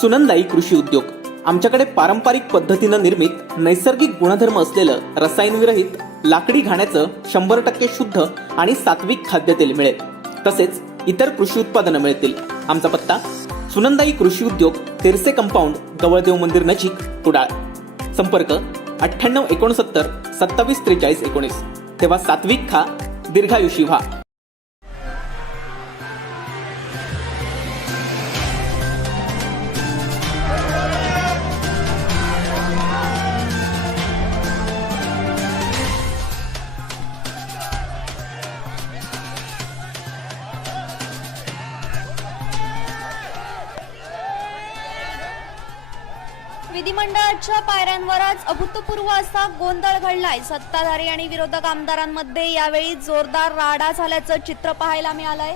सुनंदाई कृषी उद्योग आमच्याकडे पारंपरिक पद्धतीनं निर्मित नैसर्गिक गुणधर्म असलेलं रसायनविरहित लाकडी घाण्याचं 100% शुद्ध आणि सात्विक खाद्यतेल मिळेल। तसेच इतर कृषी उत्पादनं मिळतील। आमचा पत्ता सुनंदाई कृषी उद्योग, तेरसे कंपाऊंड, गवळदेव मंदिर नजीक, कुडाळ। संपर्क 9869 27 43 19। तेव्हा सात्विक खा, दीर्घायुषी व्हा। विधिमंडळाच्या पायऱ्यांवर आज अभूतपूर्व असा गोंधळ घडलाय। सत्ताधारी आणि विरोधक आमदारांमध्ये यावेळी जोरदार राडा झाल्याचं चित्र पाहायला मिळालंय।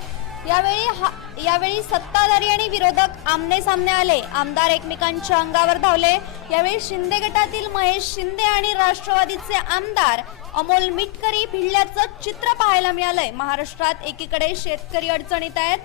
यावेळी सत्ताधारी आणि विरोधक आमने सामने आले। आमदार एकमेकांच्या अंगावर धावले। यावेळी शिंदे गटातील महेश शिंदे आणि राष्ट्रवादीचे आमदार अमोल मिटकरी भिडल्याचं चित्र पाहायला मिळालंय। महाराष्ट्रात एकीकडे शेतकरी अडचणीत आहेत,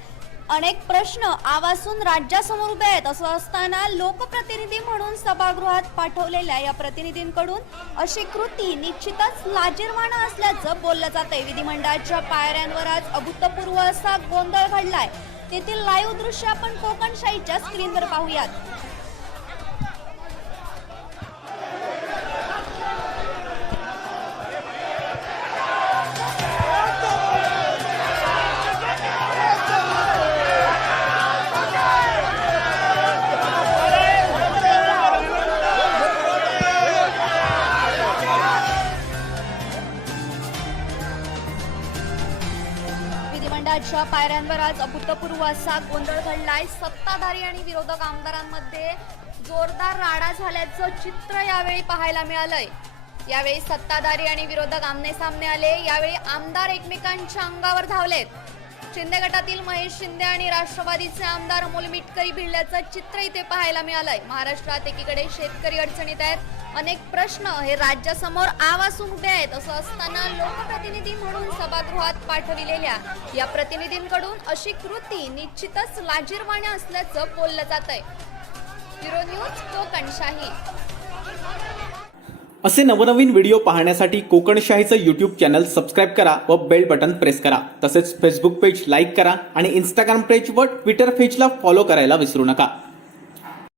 अनेक प्रश्न आवासून राज्यासमोर उभे आहेत। असं असताना लोकप्रतिनिधी म्हणून सभागृहात पाठवलेल्या या प्रतिनिधींकडून अशी कृती निश्चितच लाजिरवाणं असल्याचं बोललं जातंय। विधिमंडळाच्या पायऱ्यांवर आज अभूतपूर्व असा गोंधळ घडलाय। तेथील लाईव्ह दृश्य आपण कोकणशाहीच्या स्क्रीनवर पाहूयात। विधिमंडळाच्या पायऱ्यांवर आज अभूतपूर्व असा गोंधळ घडलाय। सत्ताधारी आणि विरोधक आमदारांमध्ये जोरदार राडा झाल्याचं चित्र यावेळी पाहायला मिळालंय। यावेळी सत्ताधारी आणि विरोधक आमने सामने आले। यावेळी आमदार एकमेकांच्या अंगावर धावलेत। शिंदे गटातील महेश शिंदे आणि राष्ट्रवादीचे आमदार अमोल मिटकरी भिडल्याचं चित्र इथे पाहायला मिळालंय। महाराष्ट्रात एकीकडे शेतकरी अडचणीत आहेत, अनेक प्रश्न हे राज्यासमोर आवासून उभे आहेत। असं असताना लोकप्रतिनिधी म्हणून सभागृहात पाठविलेल्या या प्रतिनिधींकडून अशी कृती निश्चितच लाजिरवाणी असल्याचं बोललं जातंय। Bureau news Kokanshahi. असे नवनवीन व्हिडिओ पाहण्यासाठी कोकणशाहीचं यूट्यूब चॅनल सबस्क्राईब करा व बेल बटन प्रेस करा। तसेच फेसबुक पेज लाईक करा आणि इंस्टाग्राम पेज व ट्विटर पेजला फॉलो करायला विसरू नका।